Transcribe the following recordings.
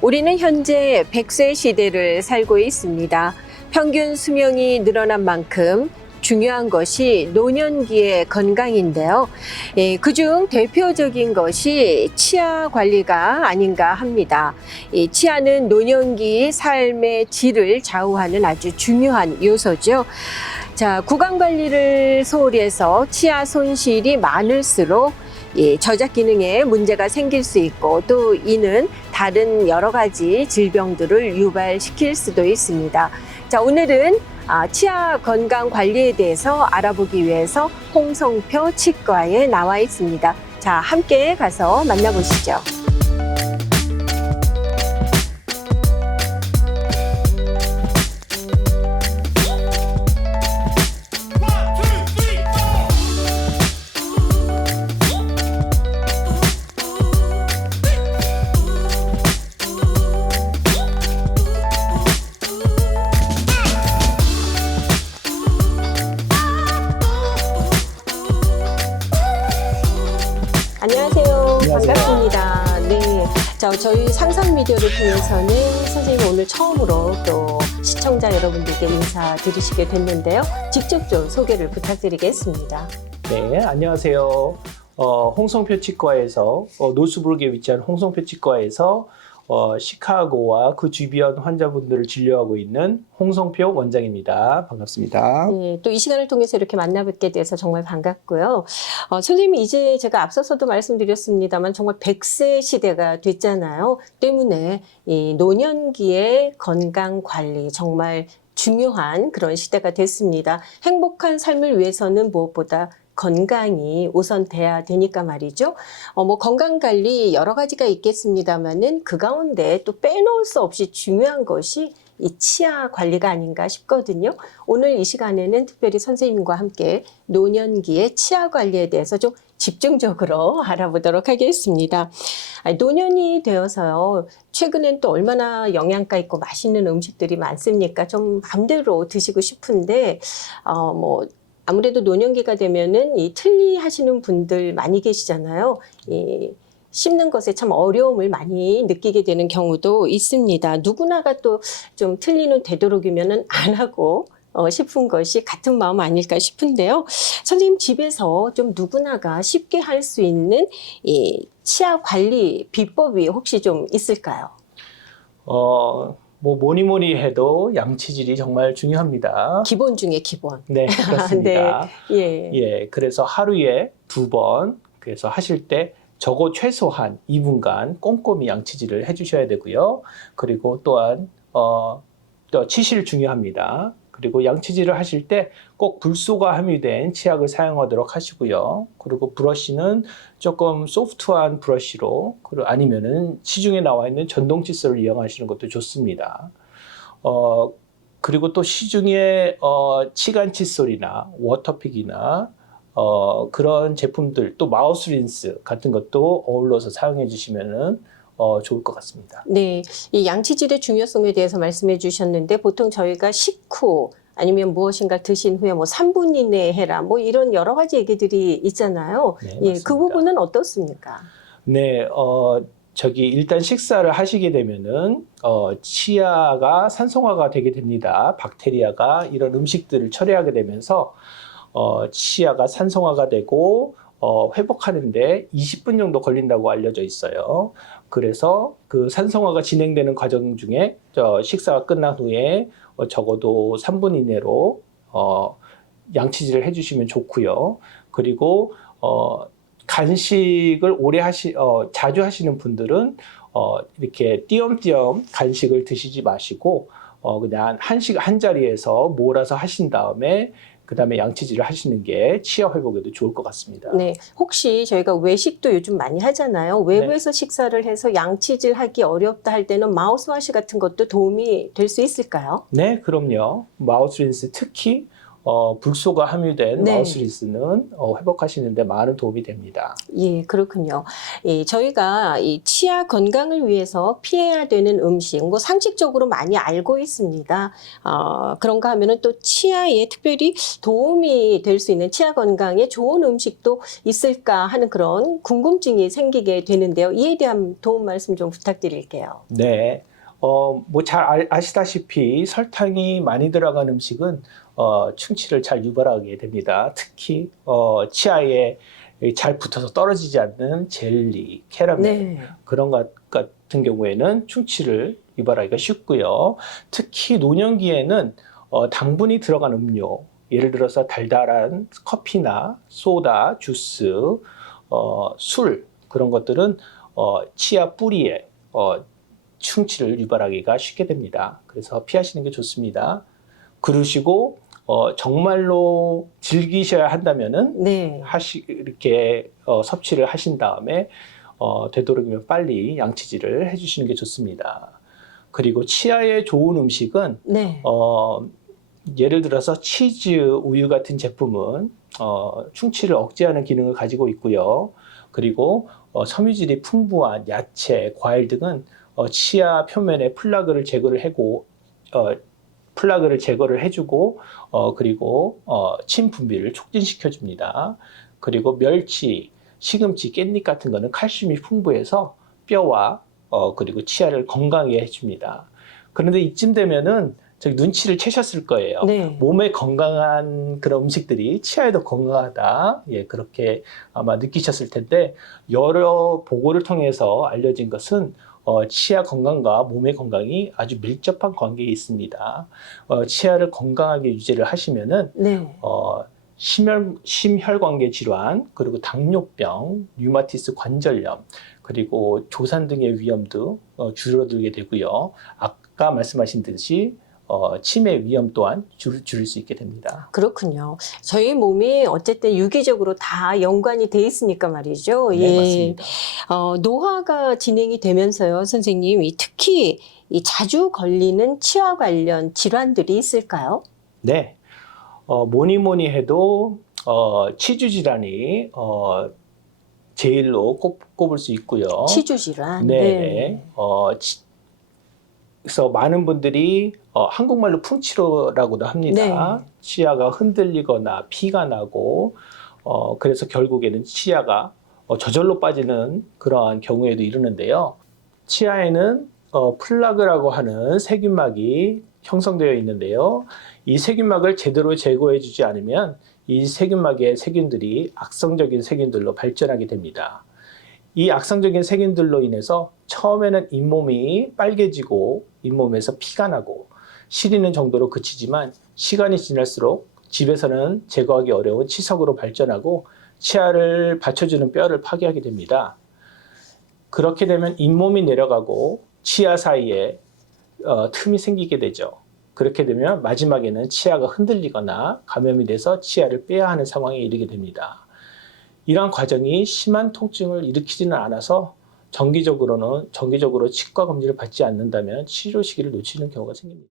우리는 현재 100세 시대를 살고 있습니다. 평균 수명이 늘어난 만큼 중요한 것이 노년기의 건강인데요. 그중 대표적인 것이 치아 관리가 아닌가 합니다. 치아는 노년기 삶의 질을 좌우하는 아주 중요한 요소죠. 자, 구강 관리를 소홀히 해서 치아 손실이 많을수록 저작 기능에 문제가 생길 수 있고 또 이는 다른 여러 가지 질병들을 유발시킬 수도 있습니다. 자, 오늘은 치아 건강 관리에 대해서 알아보기 위해서 홍성표 치과에 나와 있습니다. 자, 함께 가서 만나보시죠. 안녕하세요. 반갑습니다. 네. 자, 저희 상상 미디어를 통해서는 선생님 오늘 처음으로 또 시청자 여러분들께 인사드리시게 됐는데요. 직접 좀 소개를 부탁드리겠습니다. 네, 안녕하세요. 홍성표 치과에서 노스브룩에 위치한 홍성표 치과에서 시카고와 그 주변 환자분들을 진료하고 있는 홍성표 원장입니다. 반갑습니다. 네, 또 이 시간을 통해서 이렇게 만나뵙게 돼서 정말 반갑고요. 선생님, 이제 제가 앞서서도 말씀드렸습니다만 정말 100세 시대가 됐잖아요. 때문에 이 노년기의 건강 관리 정말 중요한 그런 시대가 됐습니다. 행복한 삶을 위해서는 무엇보다 건강이 우선돼야 되니까 말이죠. 건강 관리 여러 가지가 있겠습니다만은 그 가운데 또 빼놓을 수 없이 중요한 것이 이 치아 관리가 아닌가 싶거든요. 오늘 이 시간에는 특별히 선생님과 함께 노년기의 치아 관리에 대해서 좀 집중적으로 알아보도록 하겠습니다. 노년이 되어서요. 최근엔 또 얼마나 영양가 있고 맛있는 음식들이 많습니까? 좀 마음대로 드시고 싶은데 아무래도 노년기가 되면은 이 틀니 하시는 분들 많이 계시잖아요. 씹는 것에 참 어려움을 많이 느끼게 되는 경우도 있습니다. 누구나가 또 좀 틀니는 되도록이면은 안 하고 싶은 것이 같은 마음 아닐까 싶은데요. 선생님 집에서 좀 누구나가 쉽게 할 수 있는 이 치아 관리 비법이 혹시 좀 있을까요? 뭐니 해도 양치질이 정말 중요합니다. 기본 중에 기본. 네, 그렇습니다. 네. 예, 그래서 하루에 2번, 그래서 하실 때 적어 최소한 2분간 꼼꼼히 양치질을 해주셔야 되고요. 그리고 또한 또 치실 중요합니다. 그리고 양치질을 하실 때 꼭 불소가 함유된 치약을 사용하도록 하시고요. 그리고 브러쉬는 조금 소프트한 브러쉬로, 그리고 아니면은 시중에 나와 있는 전동 칫솔을 이용하시는 것도 좋습니다. 그리고 또 시중에 치간 칫솔이나 워터픽이나 그런 제품들, 또 마우스 린스 같은 것도 어울러서 사용해 주시면은 좋을 것 같습니다. 네, 이 양치질의 중요성에 대해서 말씀해 주셨는데 보통 저희가 식후 아니면 무엇인가 드신 후에 3분 이내에 해라 이런 여러 가지 얘기들이 있잖아요. 네, 예, 그 부분은 어떻습니까? 네, 일단 식사를 하시게 되면은 치아가 산성화가 되게 됩니다. 박테리아가 이런 음식들을 처리하게 되면서 치아가 산성화가 되고 회복하는데 20분 정도 걸린다고 알려져 있어요. 그래서 그 산성화가 진행되는 과정 중에 식사가 끝난 후에 적어도 3분 이내로 양치질을 해주시면 좋고요. 그리고 간식을 자주 하시는 분들은 이렇게 띄엄띄엄 간식을 드시지 마시고 그냥 한 자리에서 몰아서 하신 다음에 그 다음에 양치질을 하시는 게 치아 회복에도 좋을 것 같습니다. 네, 혹시 저희가 외식도 요즘 많이 하잖아요. 외부에서 식사를 해서 양치질 하기 어렵다 할 때는 마우스와시 같은 것도 도움이 될 수 있을까요? 네, 그럼요. 마우스 린스 특히 불소가 함유된 네. 마우스리스는 회복하시는 데 많은 도움이 됩니다. 예, 그렇군요. 저희가 이 치아 건강을 위해서 피해야 되는 음식, 뭐 상식적으로 많이 알고 있습니다. 그런가 하면은 또 치아에 특별히 도움이 될 수 있는 치아 건강에 좋은 음식도 있을까 하는 그런 궁금증이 생기게 되는데요. 이에 대한 도움 말씀 좀 부탁드릴게요. 네. 뭐 잘 아시다시피 설탕이 많이 들어간 음식은 충치를 잘 유발하게 됩니다. 특히 치아에 잘 붙어서 떨어지지 않는 젤리, 캐러멜 네. 그런 것 같은 경우에는 충치를 유발하기가 쉽고요. 특히 노년기에는 당분이 들어간 음료, 예를 들어서 달달한 커피나 소다, 주스, 술 그런 것들은 치아 뿌리에 충치를 유발하기가 쉽게 됩니다. 그래서 피하시는 게 좋습니다. 그러시고 정말로 즐기셔야 한다면은 네. 이렇게 섭취를 하신 다음에 되도록이면 빨리 양치질을 해주시는 게 좋습니다. 그리고 치아에 좋은 음식은 네. 예를 들어서 치즈, 우유 같은 제품은 충치를 억제하는 기능을 가지고 있고요. 그리고 섬유질이 풍부한 야채, 과일 등은 치아 표면의 플라그를 제거를 해주고 그리고 침 분비를 촉진시켜 줍니다. 그리고 멸치, 시금치, 깻잎 같은 거는 칼슘이 풍부해서 뼈와 그리고 치아를 건강하게 해줍니다. 그런데 이쯤 되면은 저기 눈치를 채셨을 거예요. 네. 몸에 건강한 그런 음식들이 치아에도 건강하다. 예, 그렇게 아마 느끼셨을 텐데 여러 보고를 통해서 알려진 것은 치아 건강과 몸의 건강이 아주 밀접한 관계에 있습니다. 치아를 건강하게 유지를 하시면은 네. 심혈관계 질환, 그리고 당뇨병, 류마티스 관절염, 그리고 조산 등의 위험도 줄어들게 되고요. 아까 말씀하신 듯이 치매 위험 또한 줄일 수 있게 됩니다. 그렇군요. 저희 몸이 어쨌든 유기적으로 다 연관이 돼 있으니까 말이죠. 네, 맞습니다. 노화가 진행이 되면서요, 선생님, 특히 이 자주 걸리는 치아 관련 질환들이 있을까요? 네, 뭐니 해도 치주 질환이 제일로 꼽을 수 있고요. 치주 질환. 네. 그래서 많은 분들이 한국말로 풍치로라고도 합니다. 네. 치아가 흔들리거나 피가 나고 그래서 결국에는 치아가 저절로 빠지는 그러한 경우에도 이르는데요. 치아에는 플라그라고 하는 세균막이 형성되어 있는데요. 이 세균막을 제대로 제거해 주지 않으면 이 세균막의 세균들이 악성적인 세균들로 발전하게 됩니다. 이 악성적인 세균들로 인해서 처음에는 잇몸이 빨개지고 잇몸에서 피가 나고 시리는 정도로 그치지만 시간이 지날수록 집에서는 제거하기 어려운 치석으로 발전하고 치아를 받쳐주는 뼈를 파괴하게 됩니다. 그렇게 되면 잇몸이 내려가고 치아 사이에 틈이 생기게 되죠. 그렇게 되면 마지막에는 치아가 흔들리거나 감염이 돼서 치아를 빼야 하는 상황에 이르게 됩니다. 이러한 과정이 심한 통증을 일으키지는 않아서 정기적으로 치과 검진을 받지 않는다면 치료 시기를 놓치는 경우가 생깁니다.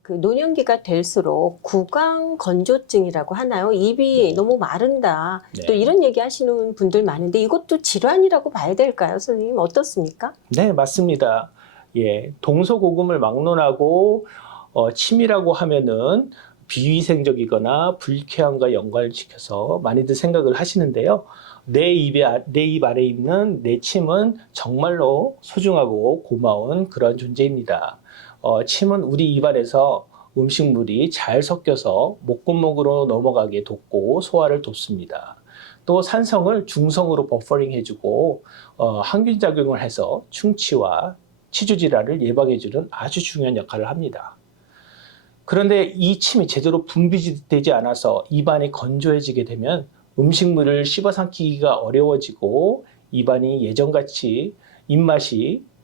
그 노년기가 될수록 구강 건조증이라고 하나요? 입이 네. 너무 마른다. 네. 또 이런 얘기 하시는 분들 많은데 이것도 질환이라고 봐야 될까요, 선생님? 어떻습니까? 네, 맞습니다. 예, 동서고금을 막론하고 침이라고 하면은 비위생적이거나 불쾌함과 연관시켜서 많이들 생각을 하시는데요. 내 입 아래에 있는 내 침은 정말로 소중하고 고마운 그런 존재입니다. 침은 우리 입안에서 음식물이 잘 섞여서 목구멍으로 넘어가게 돕고 소화를 돕습니다. 또 산성을 중성으로 버퍼링 해주고 항균 작용을 해서 충치와 치주 질환을 예방해주는 아주 중요한 역할을 합니다. 그런데 이 침이 제대로 분비되지 않아서 입안이 건조해지게 되면 음식물을 씹어삼키기가 어려워지고 입맛이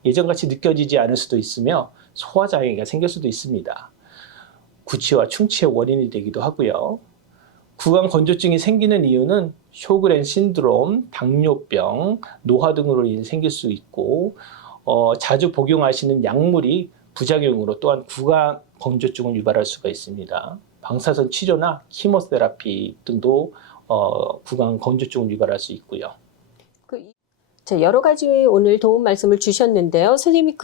예전같이 느껴지지 않을 수도 있으며 소화장애가 생길 수도 있습니다. 구취와 충치의 원인이 되기도 하고요. 구강 건조증이 생기는 이유는 쇼그렌 신드롬, 당뇨병, 노화 등으로 인해 생길 수 있고 자주 복용하시는 약물이 부작용으로 또한 구강 건조증을 유발할 수가 있습니다. 방사선 치료나 키모테라피 등도 구강 건조증을 유발할 수 있고요. 자, 여러 가지 오늘 도움 말씀을 주셨는데요. 선생님이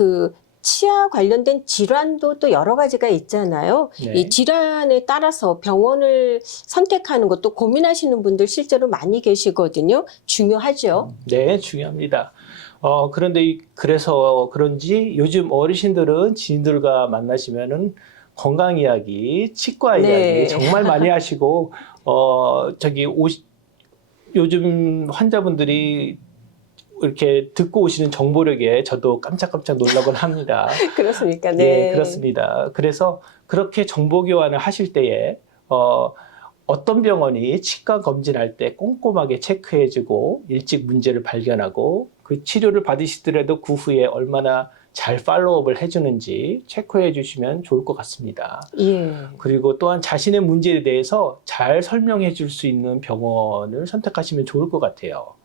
치아 관련된 질환도 또 여러 가지가 있잖아요. 네. 이 질환에 따라서 병원을 선택하는 것도 고민하시는 분들 실제로 많이 계시거든요. 중요하죠. 네, 중요합니다. 그런데 그래서 그런지 요즘 어르신들은 지인들과 만나시면은 건강 이야기, 치과 네. 이야기 정말 많이 하시고, 요즘 환자분들이 이렇게 듣고 오시는 정보력에 저도 깜짝깜짝 놀라곤 합니다. 그렇습니까? 네. 예, 그렇습니다. 그래서 그렇게 정보 교환을 하실 때에, 어떤 병원이 치과 검진할 때 꼼꼼하게 체크해주고 일찍 문제를 발견하고 그 치료를 받으시더라도 그 후에 얼마나 잘 팔로우업을 해주는지 체크해 주시면 좋을 것 같습니다. 예. 그리고 또한 자신의 문제에 대해서 잘 설명해 줄 수 있는 병원을 선택하시면 좋을 것 같아요.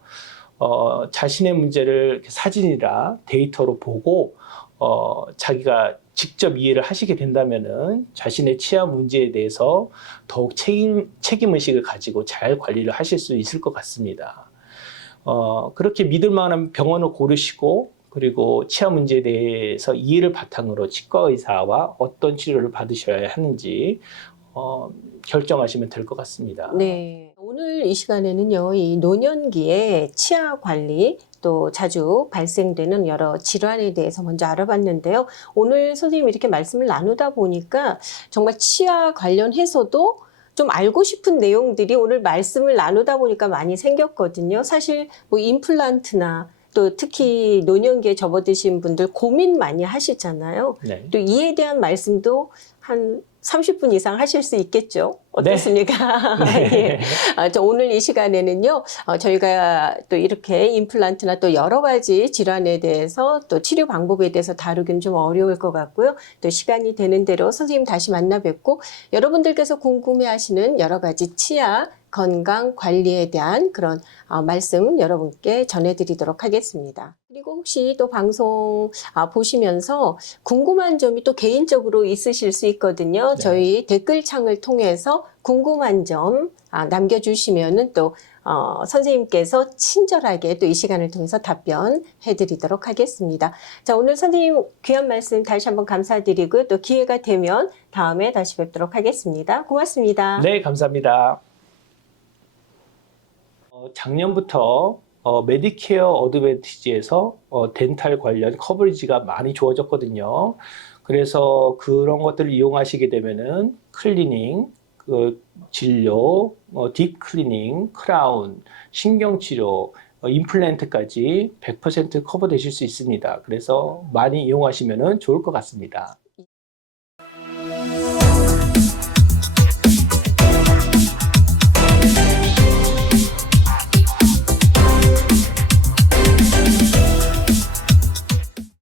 자신의 문제를 사진이나 데이터로 보고 자기가 직접 이해를 하시게 된다면은 자신의 치아 문제에 대해서 더욱 책임의식을 가지고 잘 관리를 하실 수 있을 것 같습니다. 그렇게 믿을 만한 병원을 고르시고 그리고 치아 문제에 대해서 이해를 바탕으로 치과 의사와 어떤 치료를 받으셔야 하는지 결정하시면 될 것 같습니다. 네. 오늘 이 시간에는요, 이 노년기에 치아 관리, 또 자주 발생되는 여러 질환에 대해서 먼저 알아봤는데요. 오늘 선생님이 이렇게 말씀을 나누다 보니까 정말 치아 관련해서도 좀 알고 싶은 내용들이 오늘 말씀을 나누다 보니까 많이 생겼거든요. 사실 뭐 임플란트나 또 특히 노년기에 접어드신 분들 고민 많이 하시잖아요. 네. 또 이에 대한 말씀도 한 30분 이상 하실 수 있겠죠? 어떻습니까? 네. 예. 오늘 이 시간에는요, 저희가 또 이렇게 임플란트나 또 여러 가지 질환에 대해서 또 치료 방법에 대해서 다루기는 좀 어려울 것 같고요. 또 시간이 되는 대로 선생님 다시 만나 뵙고 여러분들께서 궁금해 하시는 여러 가지 치아 건강 관리에 대한 그런 말씀 여러분께 전해드리도록 하겠습니다. 그리고 혹시 또 방송 보시면서 궁금한 점이 또 개인적으로 있으실 수 있거든요. 네. 저희 댓글창을 통해서 궁금한 점 남겨주시면은 또 선생님께서 친절하게 또 이 시간을 통해서 답변해 드리도록 하겠습니다. 자, 오늘 선생님 귀한 말씀 다시 한번 감사드리고요. 또 기회가 되면 다음에 다시 뵙도록 하겠습니다. 고맙습니다. 네, 감사합니다. 작년부터 메디케어 어드밴티지에서 덴탈 관련 커버리지가 많이 주어졌거든요. 그래서 그런 것들을 이용하시게 되면은 클리닝, 진료, 딥클리닝, 크라운, 신경치료, 임플란트까지 100% 커버되실 수 있습니다. 그래서 많이 이용하시면 좋을 것 같습니다.